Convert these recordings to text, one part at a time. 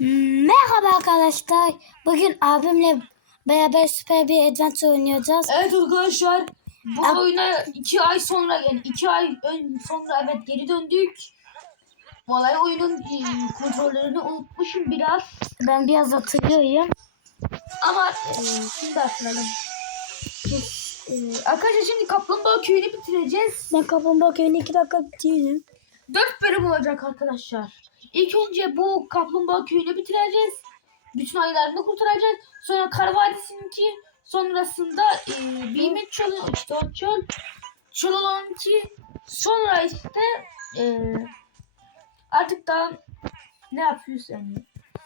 Merhaba arkadaşlar. Bugün abimle beraber süper bir adventure oynayacağız. Evet arkadaşlar bu Ab- oyuna iki ay sonra yani iki ay ön sonra evet geri döndük. Vallahi oyunun e, kontrollerini unutmuşum biraz Ben biraz hatırlıyorum. ama e, şimdi hatırladım. E, arkadaşlar şimdi Kaplumbağa Köyü'nü bitireceğiz. Ben kafamı bakıyorum iki dakika bitiriyorum. Dört bölüm olacak arkadaşlar. İlk önce bu Kaplumbağa Köyü'nü bitireceğiz. Bütün aylarını kurtaracağız. Sonra Kar Vadisi'ninki. Sonrasında e, Bilmek Çölü, işte o çöl. Çöl olanki. Sonra işte e, artık daha ne yapıyoruz yani?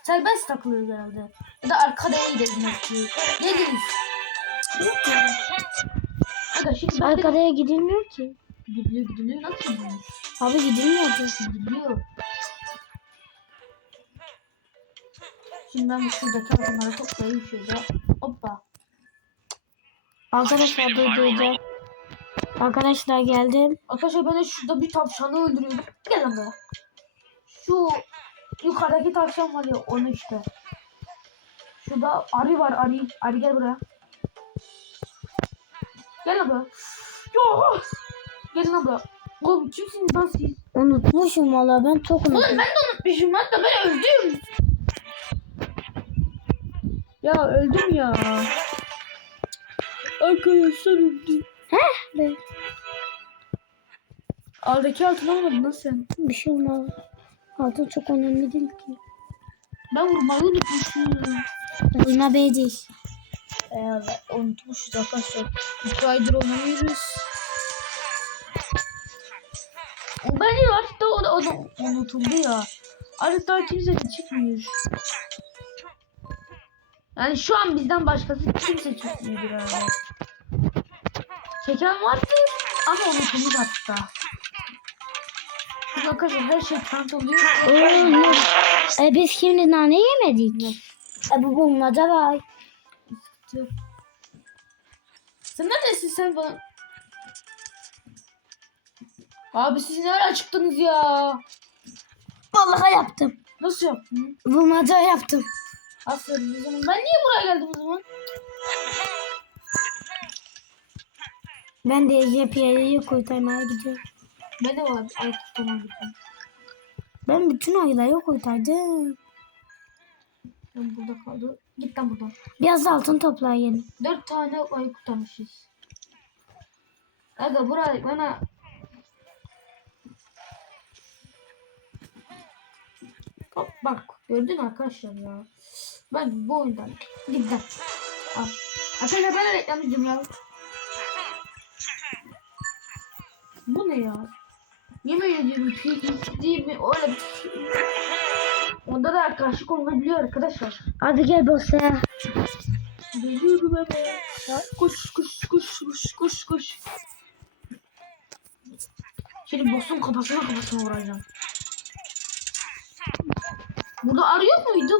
Serbest takılıyoruz herhalde. Ya da arkadaya gideriz belki. Ne deriz? Aga şimdi ben de Arkadaya gidilmiyor ki. gidiyor gidiyor nasıl gidiyor? Abi gidilmiyordu. Gidiyor. Şimdi ben şuradaki altınları toplayayım şöyle. Hoppa. Arkadaşlar durduracağım. Arkadaşlar geldim. Arkadaşlar ben de şurada bir tavşanı öldürüyorum. Gel lan buraya. Şu yukarıdaki tavşan var ya onu işte. Şurada arı var arı. Arı gel buraya. Gel lan buraya. Yo! Gel lan buraya. Oğlum kimsiniz lan siz? Unutmuşum valla ben çok Ulan unuttum. ben de unutmuşum hatta ben öldüm. Ya öldüm ya. Arkadaşlar öldüm. Be, Aldaki altın almadın lan sen. bir şey olmaz. Altın çok önemli değil ki. Ben vurmayı unutmuşum. Oyuna değil. Eyvallah unutmuşuz arkadaşlar. İki aydır oynamıyoruz. Bence artık da o o da unutuldu ya. Artık daha kimse çıkmıyor. Yani şu an bizden başkası kimse çıkmıyor herhalde. Çeken vardı ama unutulmuş hatta. Çünkü arkadaşlar her şey kant oluyor. Oğlum. E biz şimdi nane yemedik. E bu bulmaca var. Sen neredesin sen bana? Abi siz nereye çıktınız ya? Vallahi yaptım. Nasıl yaptın? Bulmaca yaptım. Aferin zaman. Ben niye buraya geldim o zaman? Ben de YP'yi kurtarmaya gidiyorum. Ben de var. Ay tamam gittim. Ben bütün ayıları kurtardım. Ben burada kaldı. Git lan buradan. Biraz da altın toplayın. Dört tane ayı kurtarmışız. Aga buraya bana Hop, bak gördün arkadaşlar ya. Ben bu oyundan gittim. Al. Arkadaşlar ben reklamcıyım ya. Bu ne ya? Yemin ediyorum ki istediğimi öyle bir şey. Onda da arkadaşlık olabiliyor arkadaşlar. Hadi gel boss'a. Geliyorum. Ya, koş koş koş koş koş koş. Şimdi boss'un kafasına kafasına vuracağım. Burada arı yok muydu?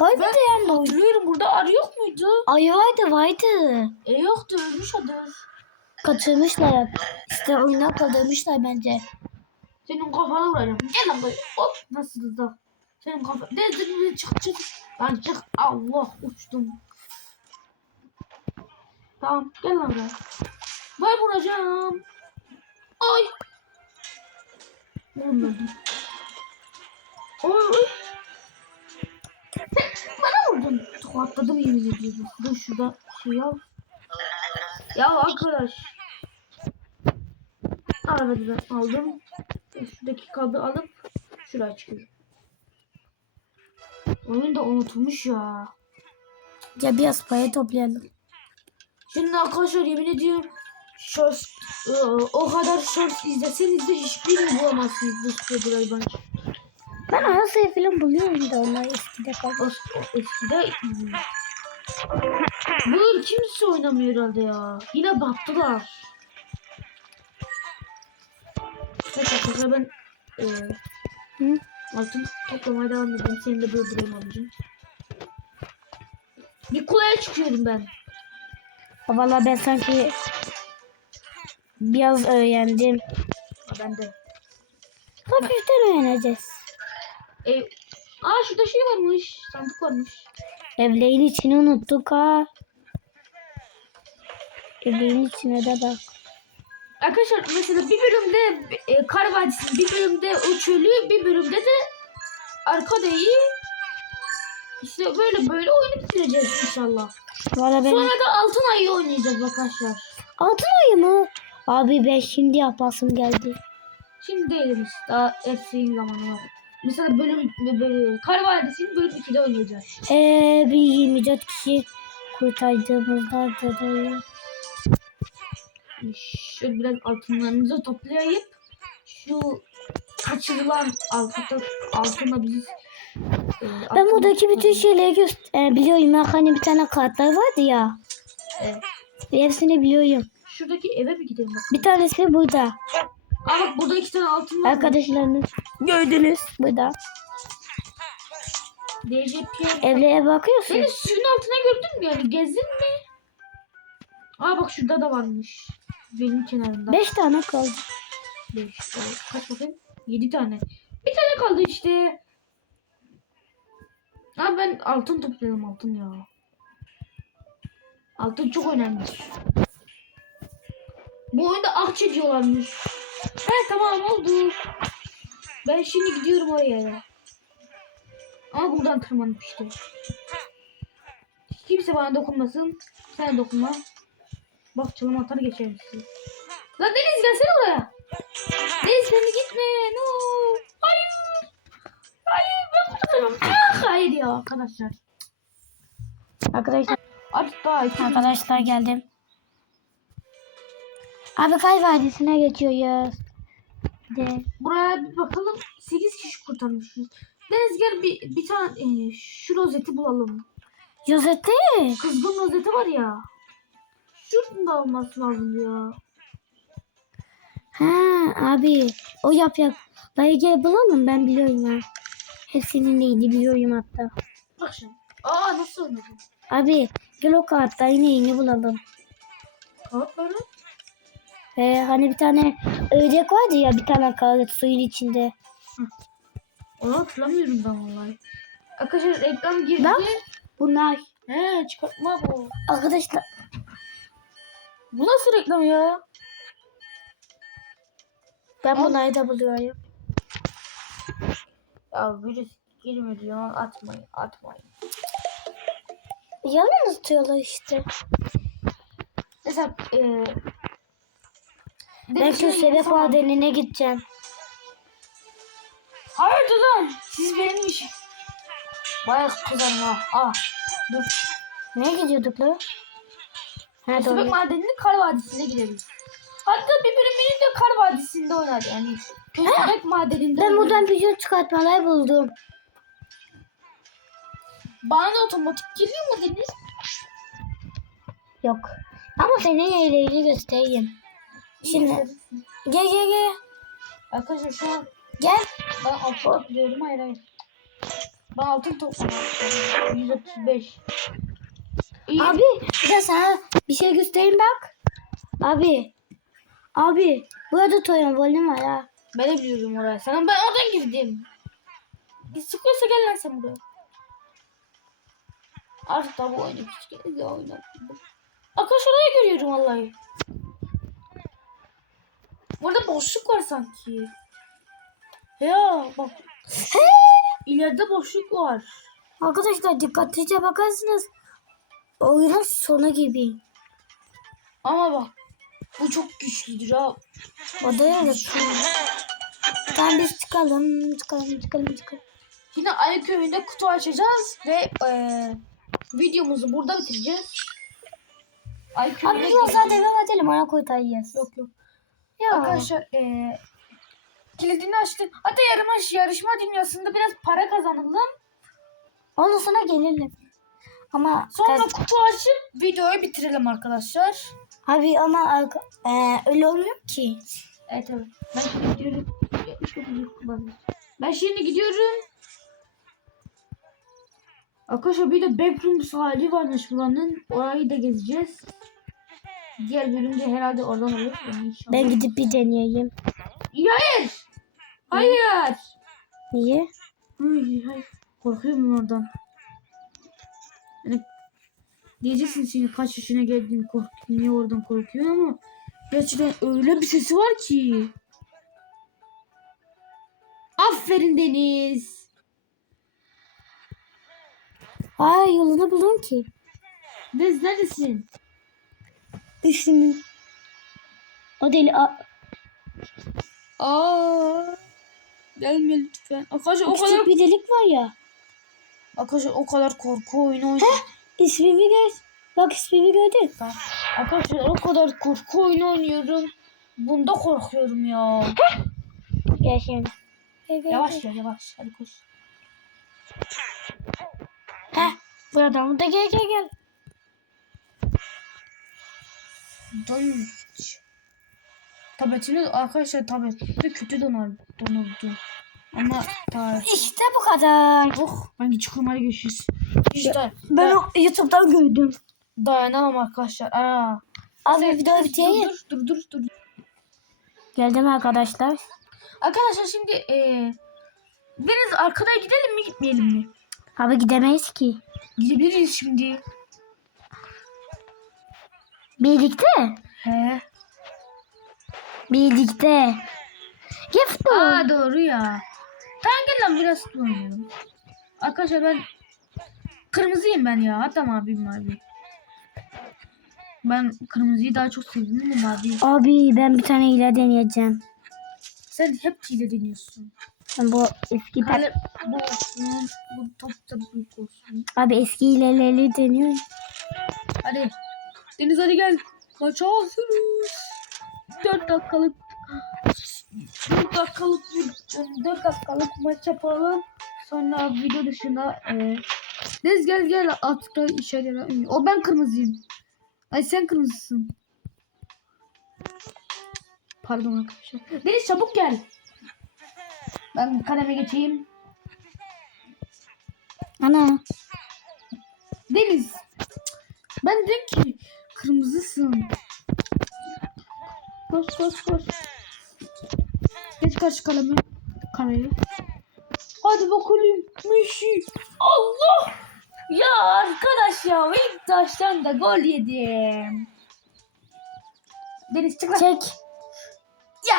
Ben de yanına. hatırlıyorum burada arı yok muydu? Ayı vardı vardı. E yoktu ölmüş adı. Kaçırmışlar. İşte oyuna kaldırmışlar bence. Senin kafana vuracağım. Gel lan buraya. Hop nasıl da. Senin kafa. De, de, de, çık çık. Lan çık. Allah uçtum. Tamam gel lan buraya. Ver vuracağım. Ay. Vurmadım. Oy bana vurdun. Tokatladım yemin ediyorum. Dur şurada şey al. Ya arkadaş. Arabayı ben aldım. Şuradaki kabı alıp şuraya çıkıyorum. Oyun da unutulmuş ya. Ya biraz para toplayalım. Şimdi arkadaşlar yemin ediyorum shorts, e, o kadar shorts izleseniz de hiçbirini bulamazsınız bu sırada ben. Ben ara sıra film buluyorum da onlar eskide kaldı. eskide Böyle kimse oynamıyor herhalde ya. Yine battılar. Neyse arkadaşlar ben e, Hı? altın toplamaya devam edeyim. Seni de öldüreyim abicim. Bir kuleye çıkıyorum ben. Valla ben sanki biraz öğrendim. Ben de. Hafiften öğreneceğiz. E, aa şurada şey varmış. Sandık varmış. Evlerin içini unuttuk ha. Evlerin içine de bak. Arkadaşlar mesela bir bölümde e, Kar Vadisi, bir bölümde o çölü, bir bölümde de Arkada'yı işte böyle böyle oyunu bitireceğiz inşallah. Valla ben Sonra da Altın Ay'ı oynayacağız arkadaşlar. altın ayı mı? Abi ben şimdi yapasım geldi. Şimdi değiliz. Daha hepsinin zamanı var. Mesela bölüm, bölüm Kar Vadisi'nin bölüm 2'de oynayacağız. Ee, bir 24 kişi kurtardığımızda da dayı. Şöyle biraz altınlarımızı toplayıp şu kaçırılan altında altına biz e, Ben buradaki bütün şeyleri göster biliyorum. Ben hani bir tane kartlar vardı ya. Evet. Hepsini biliyorum. Şuradaki eve bir gidelim bak. Bir tanesi burada. Aa bak burada iki tane altın var. Arkadaşlarınız gördünüz burada. DCP. Evlere bakıyorsun. Seni suyun altına gördün mü yani gezdin mi? Aa bak şurada da varmış. Benim kenarında. Beş tane kaldı. Beş. Aa, Kaç bakayım? Yedi tane. Bir tane kaldı işte. Aa ben altın toplayalım altın ya. Altın çok önemli. Bu oyunda akçe diyorlarmış. He tamam oldu. Ben şimdi gidiyorum oraya. Ama buradan tırmanıp işte. Kimse bana dokunmasın. Sen dokunma. Bak çalım atar geçersin. Lan Deniz gelsene oraya. Deniz sen de gitme. No. Hayır. Hayır ben kurtarıyorum. Ah, hayır ya arkadaşlar. Arkadaşlar, Artık daha arkadaşlar geldim. Abi Kay Vadisi'ne geçiyoruz. De. Buraya bir bakalım. 8 kişi kurtarmışız. Deniz gel bir, bir tane e, şu rozeti bulalım. Yosette. Kızgın rozeti var ya. Şurada olması lazım ya. Ha abi o yap yap. Dayı gel bulalım ben biliyorum ha. Hepsinin neydi biliyorum hatta. Bak şimdi. Aa nasıl oynadın? Abi gel o kağıtların neyini bulalım. Kağıtları. Ee, hani bir tane ördek vardı ya bir tane kağıt suyun içinde. Onu hatırlamıyorum ben vallahi. Arkadaşlar reklam girdi. Bak. Bunlar. He çıkartma bu. Arkadaşlar Bu nasıl reklam ya? ben Al. bunları da buluyorum. Ya virüs girmedi ya atmayın atmayın. Yalan tutuyorlar işte. Mesela e, Ben şu sebep madenine gideceğim. Hayır lan siz benim iş. Bayağı kızarım ha. Aa dur. Ne gidiyorduk lan? Ha Sebek doğru. madeninin kar vadisine gideriz. Hatta bir bölümünü de kar vadisinde oynar yani. Köstebek madeninde Ben buradan bütün çıkartmalar buldum. Bana da otomatik geliyor mu Deniz? Yok. Ama senin eğleyi göstereyim. Şimdi gel gel gel. Arkadaşlar şu an Gel. ben altın topluyorum. Hayır hayır. Ben altın topluyorum. 135. İyi. Abi bir de sana bir şey göstereyim bak. Abi. Abi. Burada toyun volüm var ha. Ben de biliyorum oraya. Sana ben oradan girdim. Bir sıkıyorsa gel lan sen buraya. Artık da bu oyunu küçük de oynar. Arkadaşlar oraya görüyorum vallahi. Burada boşluk var sanki. Ya bak. İleride boşluk var. Arkadaşlar dikkatlice bakarsınız. Oyunun sonu gibi. Ama bak. Bu çok güçlüdür ha. O da öyle. Tamam biz çıkalım. Çıkalım çıkalım çıkalım. Şimdi Ayı Köyü'nde kutu açacağız ve eee videomuzu burada bitireceğiz. Ayı Abi Köyü'ne o zaman gireceğiz. devam edelim. Ona kurtaracağız. Yok yok. Yok. Arkadaşlar eee kilidini açtım. Hatta yarışma, yarışma dünyasında biraz para kazanalım. Ondan sonra gelelim. Ama Sonra kaz- kutu açıp videoyu bitirelim arkadaşlar. abi ama Ee, öyle olmuyor ki. Evet evet. Ben şimdi gidiyorum. Ben şimdi gidiyorum. Arkadaşlar bir de backroom hali varmış buranın. Orayı da gezeceğiz. Diğer bölümde herhalde oradan olur. Ben gidip bir deneyeyim. Hayır. Hayır. Niye? Ay, ay. Korkuyorum oradan. Yani diyeceksin şimdi kaç yaşına geldiğini kork niye oradan korkuyor ama gerçekten öyle bir sesi var ki. Aferin Deniz. Ay yolunu buldum ki. Deniz neredesin? Düşünün. O deli. A- Aa. Gelme lütfen. Arkadaşlar o kadar küçük bir delik var ya. arkadaşlar o kadar korku oyunu oynuyor. İsmimi gör. Bak ismimi gördün. Arkadaşlar o kadar korku oyunu oynuyorum. Bunda korkuyorum ya. Gel şimdi. Gel, Yavaş gel. gel yavaş. Hadi koş. Heh. Buradan da gel gel gel. Don. Tabletini arkadaşlar tablette kötü donar, donurdu. Ama ta İşte bu kadar. oh ben çıkıyorum hadi görüşürüz. İşte Ben o YouTube'dan gördüm. dayanamam arkadaşlar. Aa. Abi video bitireyim. dur, dur dur dur. Geldim arkadaşlar. Arkadaşlar şimdi eee Deniz arkaya gidelim mi gitmeyelim mi? Abi gidemeyiz ki. Gidebiliriz şimdi. Birlikte. He. Birlikte. Gel futbol. Aa doğru ya. Tamam gel lan biraz futbol oynayalım. Arkadaşlar ben kırmızıyım ben ya. Hatta mavi mavi. Ben kırmızıyı daha çok sevdim de mavi. Abi ben bir tane hile deneyeceğim. Sen hep hile deniyorsun. Ben bu eski Kale bu olsun. Bu top da büyük olsun. Abi eski hileleri deniyorum. Hadi. Deniz hadi gel. Maça hazırız. 4 dakikalık 4 dakikalık 4 dakikalık maç yapalım. Sonra video dışında e, Deniz gel gel artık da içeri. O ben kırmızıyım. Ay sen kırmızısın. Pardon arkadaşlar. Deniz çabuk gel. Ben kaleme geçeyim. Ana. Deniz. Ben dedim ki kırmızısın. Koş koş koş. Geç karşı kalemi. Kamerayı. Hadi bakalım. Messi. Allah. Ya arkadaş ya ilk taştan da gol yedim. Deniz çık lan. Çek. Ya.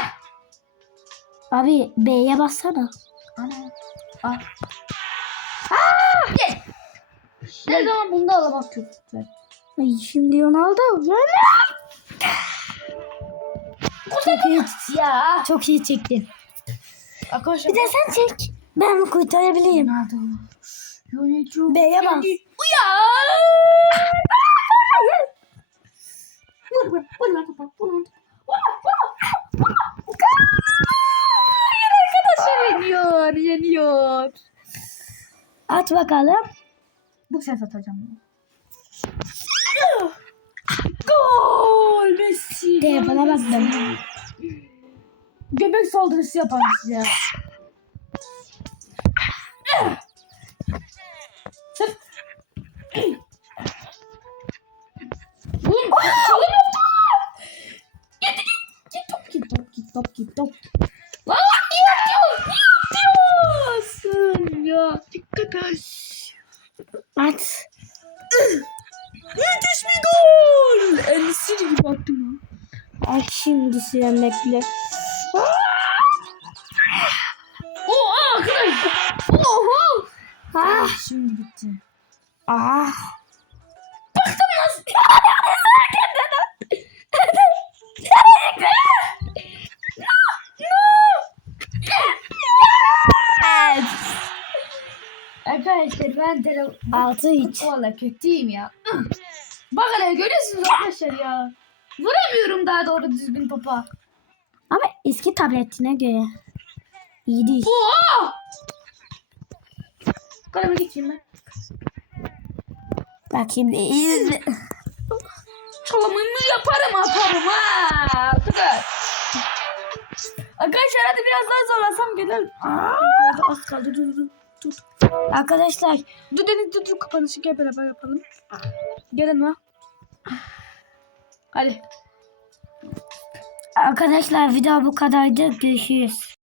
Abi B'ye bassana. Ana. Ah. Gel. Ne zaman bunda alamak yok. Ay şimdi Ronaldo. Çok iyi, Ya. çok iyi çektin. Arkadaşlar. Bir de sen çek. Ben kurtarabilirim. Ronaldo. Lan, vur lan. Arkadaşlar yeniyor. Yeniyor. At bakalım. Bu ses atacağım. Gol Messi. Telefona bak ben. Göbek saldırısı yaparım size. Oğlum çalım yaptı. Git git git top git top git top git bekle. Oha arkadaş. Oha. Ah. Şimdi bitti. Ah. Arkadaşlar ben telefon Altı hiç. Valla kötüyüm ya. Bak hele görüyorsunuz arkadaşlar ya. Vuramıyorum daha doğru düzgün topa. Ama eski tabletine göre. İyi değil. Oha! Kaleme geçeyim ben. Bak şimdi iyi. Çalımımı yaparım atarım ha. Arkadaş. Arkadaşlar hadi biraz daha zorlasam gelir. Az kaldı dur dur. Dur. Arkadaşlar Dur Deniz dur dur kapanışı gel beraber yapalım. Gelin lan. Hadi. arkadaşlar video bu kadardı. Görüşürüz.